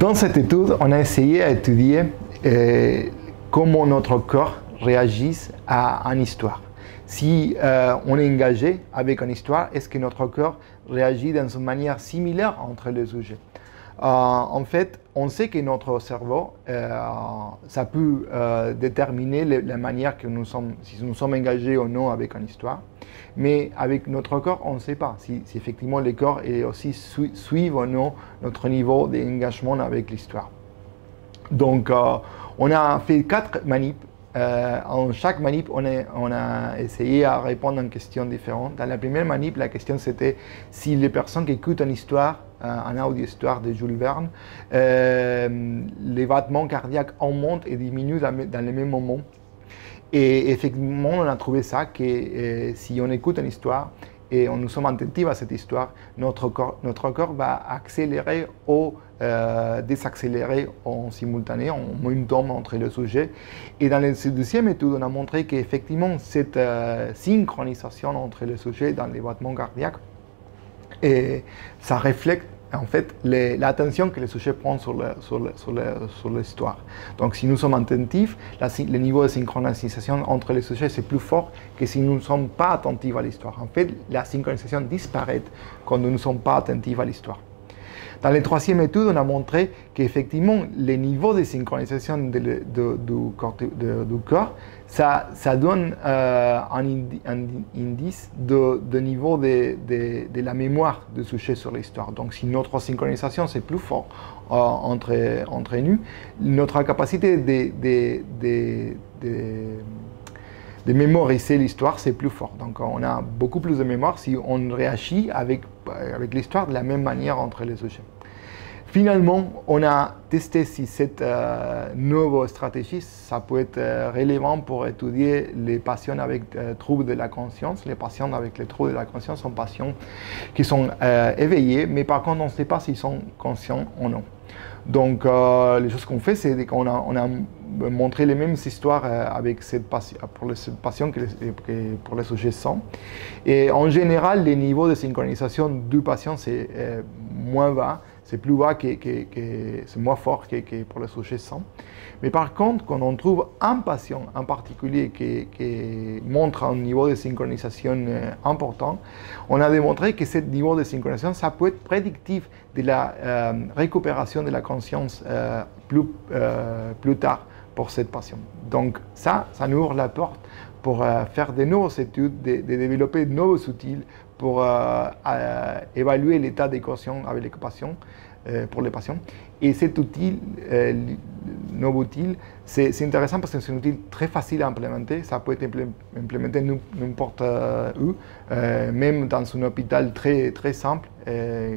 Dans cette étude, on a essayé d'étudier comment notre corps réagit à une histoire. Si on est engagé avec une histoire, est-ce que notre corps réagit d'une manière similaire entre les sujets? En fait, on sait que notre cerveau, ça peut déterminer la manière que nous sommes, si nous sommes engagés ou non avec une histoire. Mais avec notre corps, on ne sait pas si effectivement le corps est aussi suivent ou non notre niveau d'engagement avec l'histoire. Donc, on a fait 4 manips. En chaque manip, on a essayé à répondre à une question différente. Dans la première manip, la question c'était si les personnes qui écoutent une histoire, une audio-histoire de Jules Verne, les battements cardiaques augmentent et diminuent dans le même moment. Et effectivement, on a trouvé ça, que si on écoute une histoire et nous sommes attentifs à cette histoire, notre corps va accélérer ou désaccélérer en simultané, en même temps entre les sujets. Et dans la deuxième étude, on a montré qu'effectivement, cette synchronisation entre les sujets dans les battements cardiaques, ça reflète en fait l'attention que le sujet prend sur l'histoire. Donc si nous sommes attentifs, le niveau de synchronisation entre les sujets c'est plus fort que si nous ne sommes pas attentifs à l'histoire. En fait, la synchronisation disparaît quand nous ne sommes pas attentifs à l'histoire. Dans la troisième étude, on a montré qu'effectivement, le niveau de synchronisation du corps, ça donne un indice de niveau de la mémoire du sujet sur l'histoire. Donc, si notre synchronisation c'est plus fort entre nous, notre capacité de mémoriser l'histoire, c'est plus fort. Donc, on a beaucoup plus de mémoire si on réagit avec l'histoire de la même manière entre les sujets. Finalement, on a testé si cette nouvelle stratégie, ça peut être relevant pour étudier les patients avec troubles de la conscience. Les patients avec les troubles de la conscience sont patients qui sont éveillés, mais par contre, on ne sait pas s'ils sont conscients ou non. Donc, les choses qu'on fait, c'est qu'on a montré les mêmes histoires avec pour les patients que pour les sujets sans. Et en général, les niveaux de synchronisation du patient, c'est moins bas. C'est plus bas, c'est moins fort que pour les sujets sans. Mais par contre, quand on trouve un patient en particulier qui montre un niveau de synchronisation important, on a démontré que ce niveau de synchronisation, ça peut être prédictif de la récupération de la conscience plus tard pour cette patient. Donc ça nous ouvre la porte pour faire de nouvelles études, de développer de nouveaux outils pour évaluer l'état de conscience avec les patients, pour les patients. Et cet outil, nouveau outil, c'est intéressant parce que c'est un outil très facile à implémenter. Ça peut être implémenté n'importe où, même dans un hôpital très, très simple,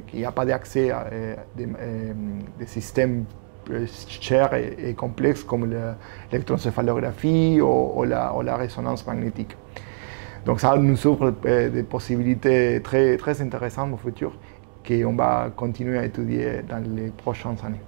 qui n'a pas d'accès à des systèmes chers et complexes comme l'électroencéphalographie ou la résonance magnétique. Donc ça nous ouvre des possibilités très, très intéressantes au futur qu'on va continuer à étudier dans les prochaines années.